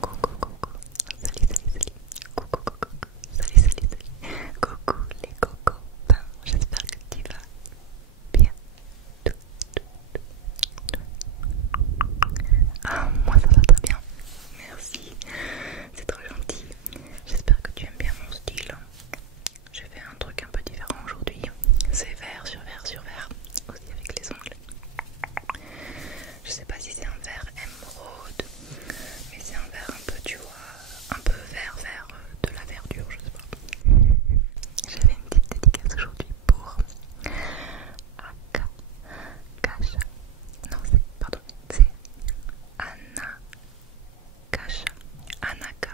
Coucou, coucou. Salut, salut, salut. Coucou, coucou. Salut, salut, salut. Coucou les cocopains. J'espère que tu vas bien. Ah, moi ça va très bien. Merci. C'est trop gentil. J'espère que tu aimes bien mon style. Je fais un truc un peu différent aujourd'hui. C'est vert sur vert sur vert. Aussi avec les ongles. Je sais pas si c'est un vert émeraude, mais c'est un vert un peu, tu vois, un peu vert, vert, de la verdure, je sais pas. J'avais une petite dédicace aujourd'hui pour Aka, Kasha, non c'est, pardon, c'est Anna, Kasha, Anaka,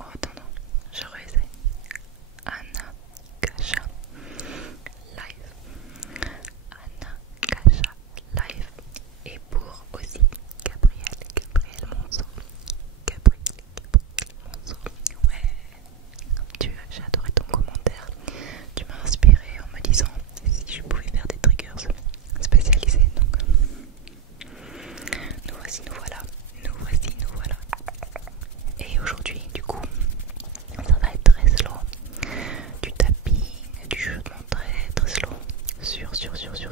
oh attends, non, je réessaye, Anna, Kasha, Live, Anna, Kasha, Live, et pour aussi Gabriel Monceau. Gabriel Monceau. Ouais, j'ai adoré ton commentaire. Tu m'as inspiré en me disant si je pouvais faire des triggers spécialisés. Donc, nous voici, nous voilà. Nous voici, nous voilà. Et aujourd'hui, du coup, ça va être très slow. Du tapping, du chuchotement très très slow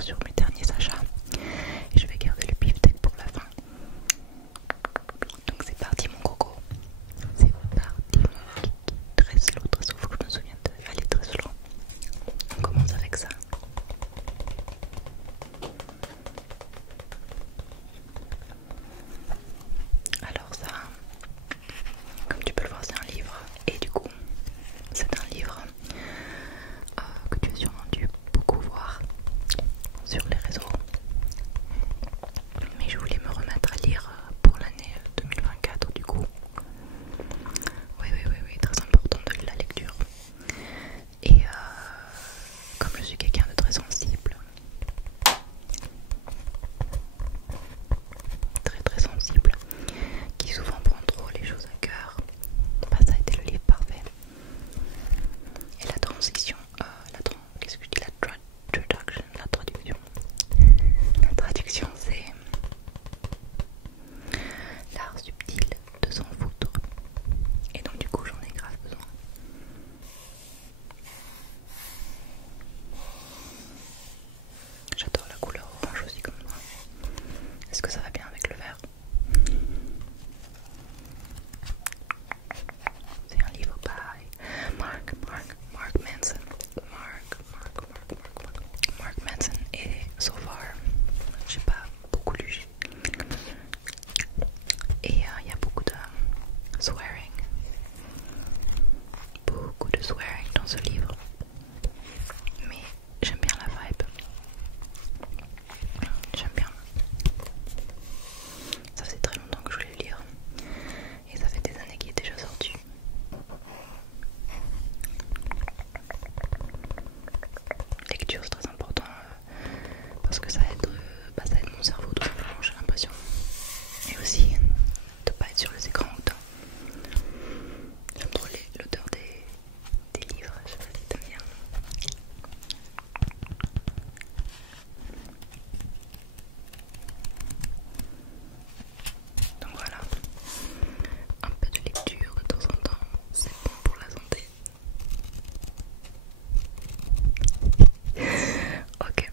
sur mes derniers achats. Et je vais garder le beefsteak pour la fin. Donc c'est parti mon coco. C'est parti mon kiki. Très slow, faut que je me souvienne d'aller très slow. On commence avec ça. Alors ça, comme tu peux le voir, c'est un livre. Et du coup, c'est un livre que tu as sûrement dû beaucoup voir sur les réseaux. Mais je voulais me remettre à lire pour l'année 2024 du coup. Oui, très important de la lecture. Et comme je suis quelqu'un de très sensible, très très sensible, qui souvent prend trop les choses à cœur, bah, ça a été le livre parfait. Et la transition, qu'est-ce que je dis, la traduction c'est l'art subtil de s'en foutre. Et donc du coup j'en ai grave besoin. J'adore la couleur orange aussi comme moi. Est-ce que ça va bien avec le vert? C'est un livre by Mark Manson. Mark Manson. Et so far, j'ai pas beaucoup lu. Et il y a beaucoup de swearing. Beaucoup de swearing dans ce livre. Mais j'aime bien la vibe. J'aime bien. Ça faisait très longtemps que je voulais le lire. Et ça fait des années qu'il est déjà sorti. Lecture c'est très important parce que ça aide mon cerveau tout simplement, j'ai l'impression. Et aussi de pas être sur les écrans autant. J'aime trop l'odeur des livres, je sais pas si t'aimes bien. Donc voilà, un peu de lecture de temps en temps, c'est bon pour la santé. Ok,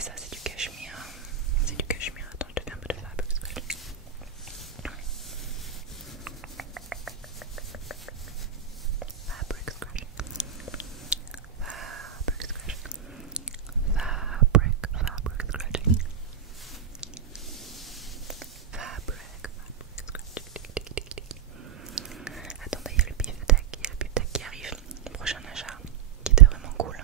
Et ça c'est du cachemire. C'est du cachemire. Attends, je te fais un peu de fabric scratching. Fabric scratching. Fabric scratching. Fabric scratching. Fabric scratching. Attendez, il y a le pif tac qui arrive. Prochain achat qui était vraiment cool.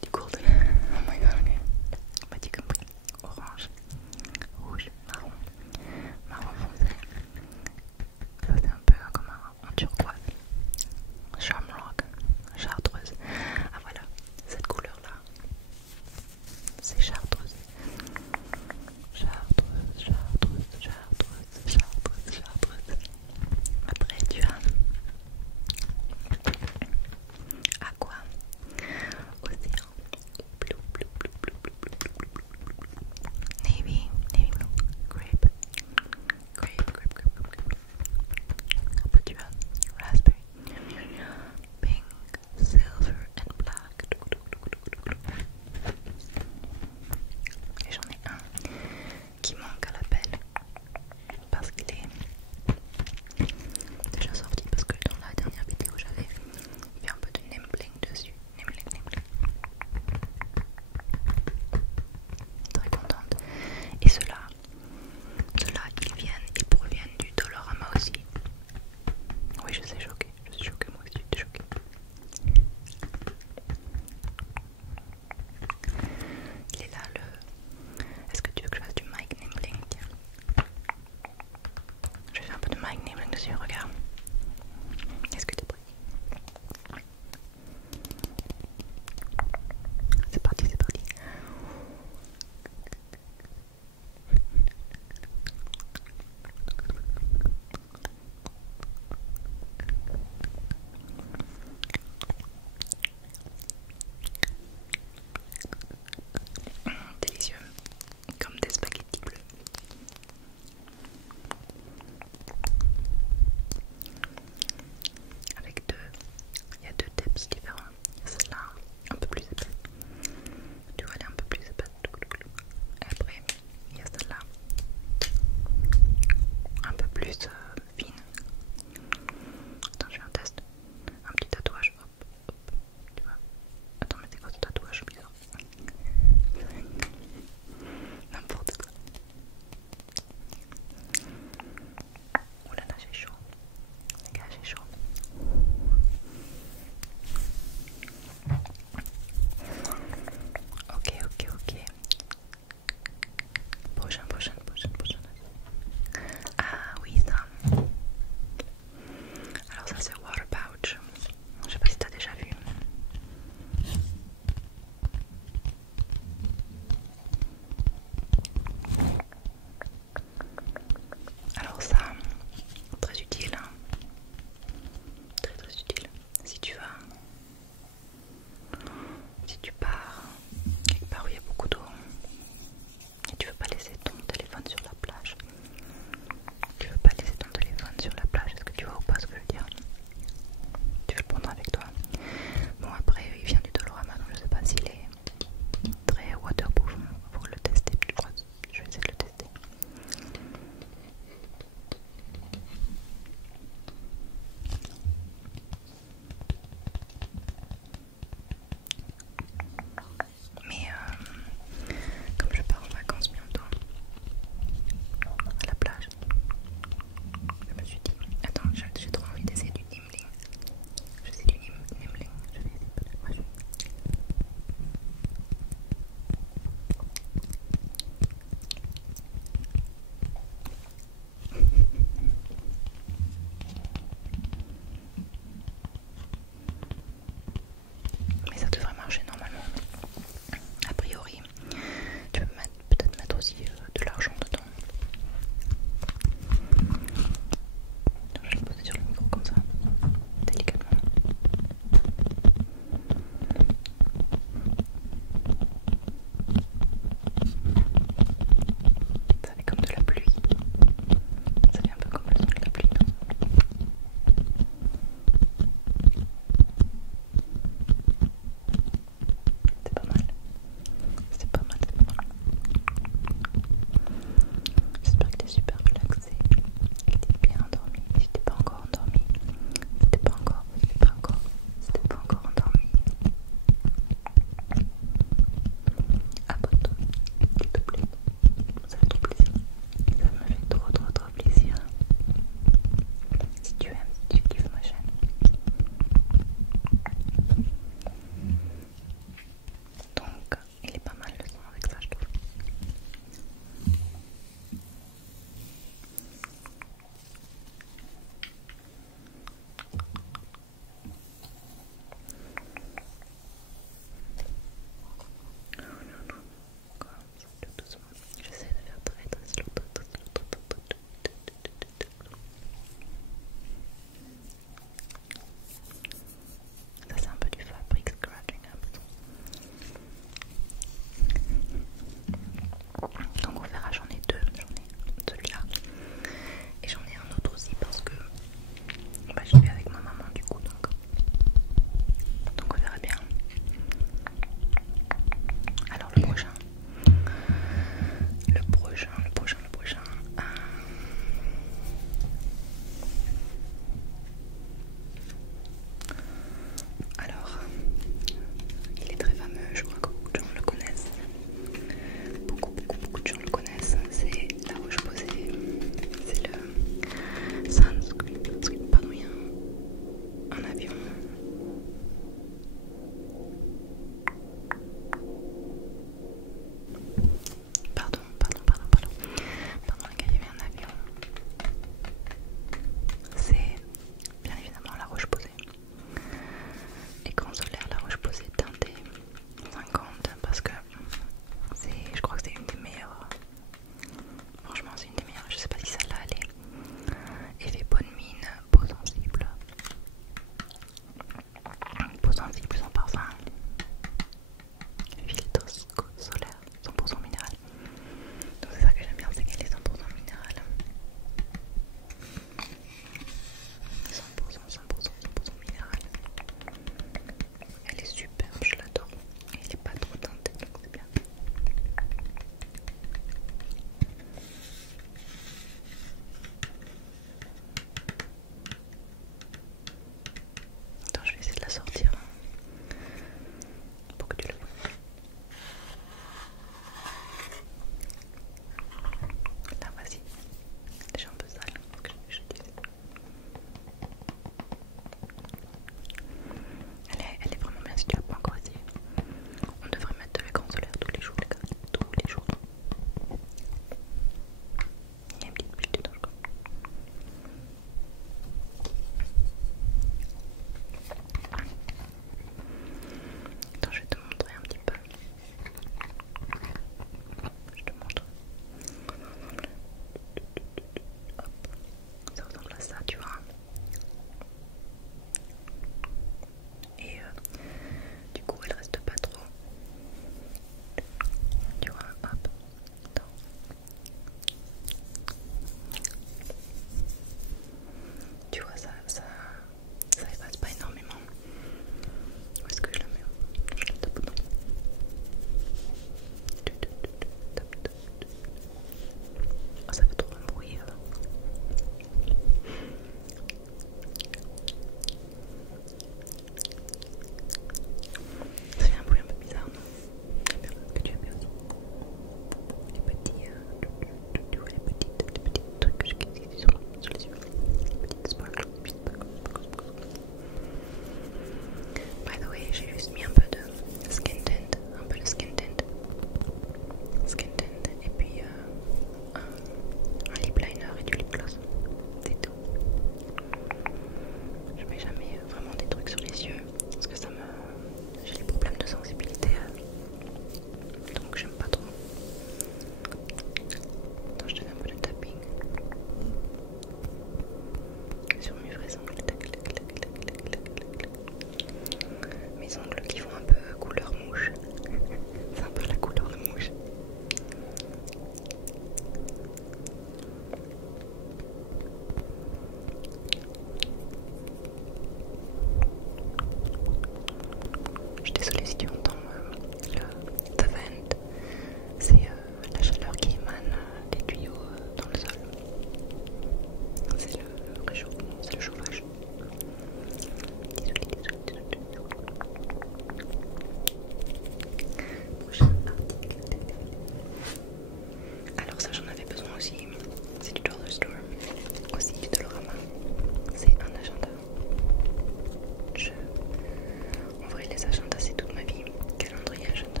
les agendas c'est toute ma vie. Calendrier, agenda.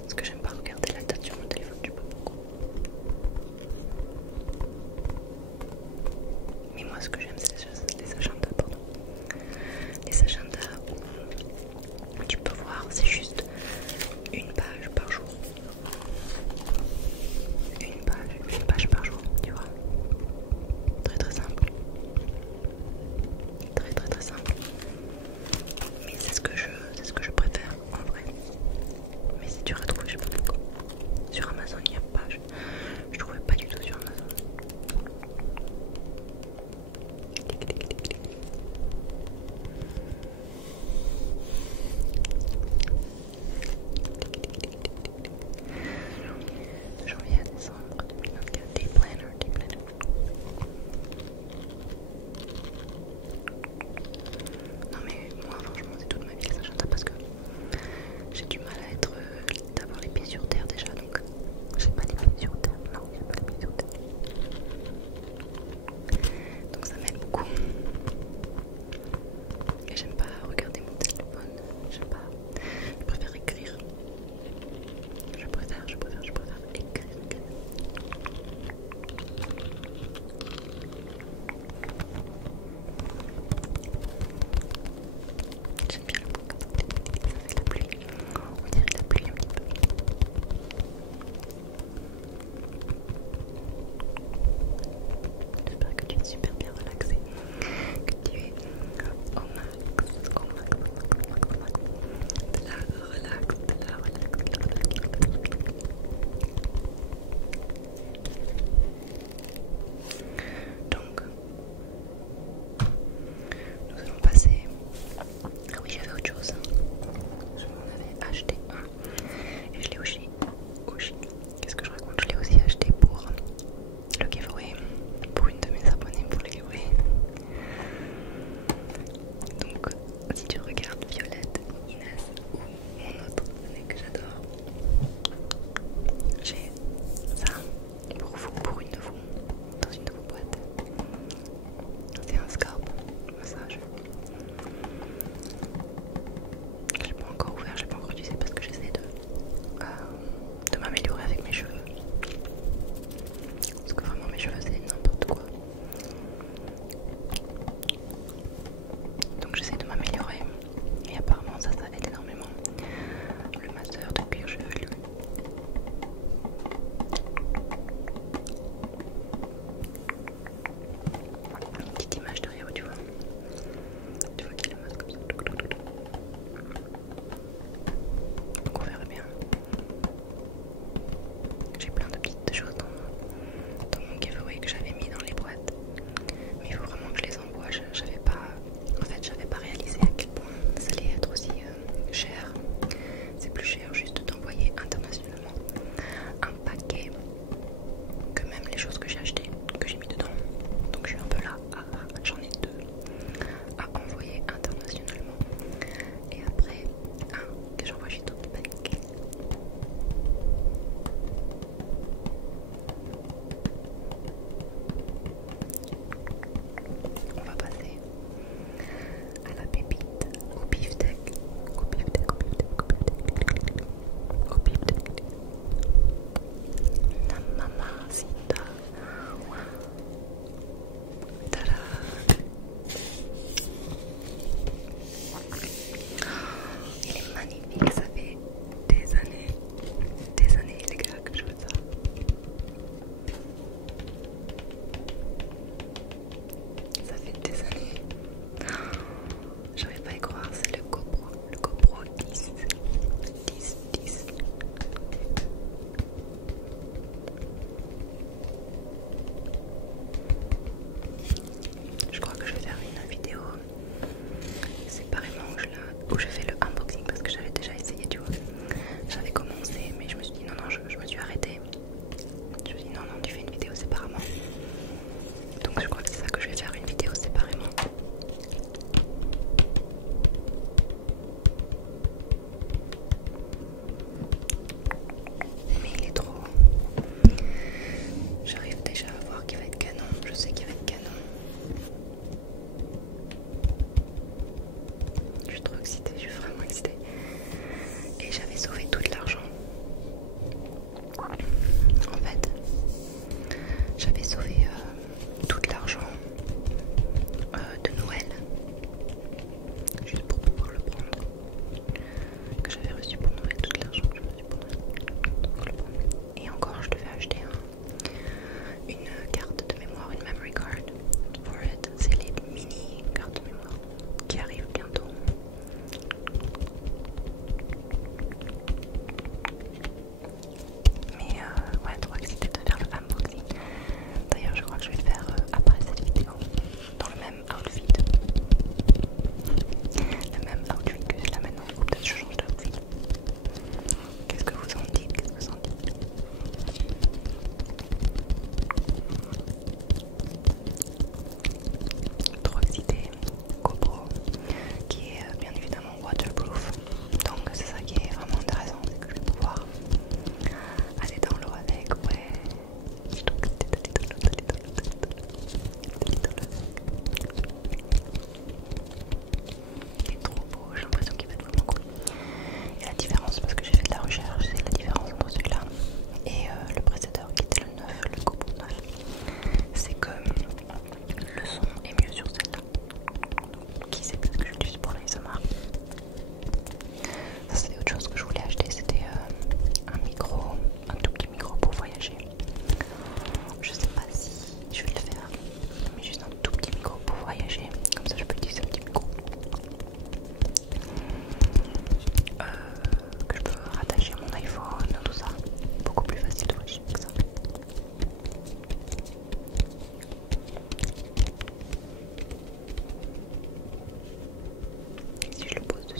Parce que j'aime pas regarder la date sur mon téléphone, je sais pas pourquoi. Mais moi ce que j'aime c'est les agendas, pardon. Les agendas où tu peux voir, c'est juste une page par jour. Une page par jour, tu vois. Très très simple. Très très très simple. Mais c'est ce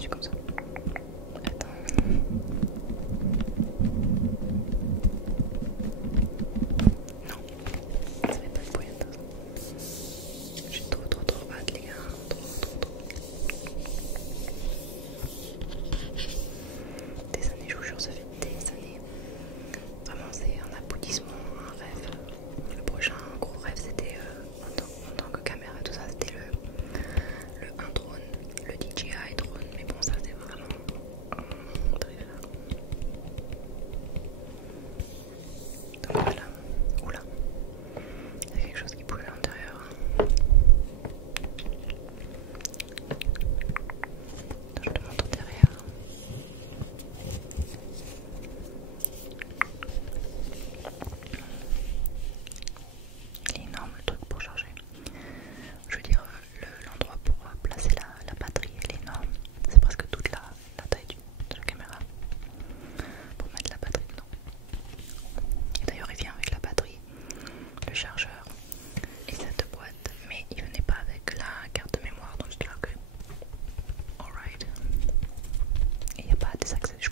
dessus comme ça. Attends. Non, ça fait pas de bruit. J'ai trop hâte les gars, trop. Des années, je vous jure, ça fait des années. Vraiment, c'est un aboutissement, un rêve. Le prochain gros rêve, c'était en tant que caméra, tout ça, c'était le 1 drone, le DJI drone. Mais bon, ça, c'est vraiment très rare. Donc voilà. Oula, il y a quelque chose qui bouge à l'intérieur. Je te montre derrière. Il est énorme le truc pour charger. Je veux dire, l'endroit pour placer la batterie, elle est énorme. C'est presque toute la taille de la caméra pour mettre la batterie dedans. Et d'ailleurs, il vient avec la batterie, le chargeur et cette boîte, mais il venait pas avec la carte de mémoire, donc j'étais là, ok, alright. Et il n'y a pas des accès, je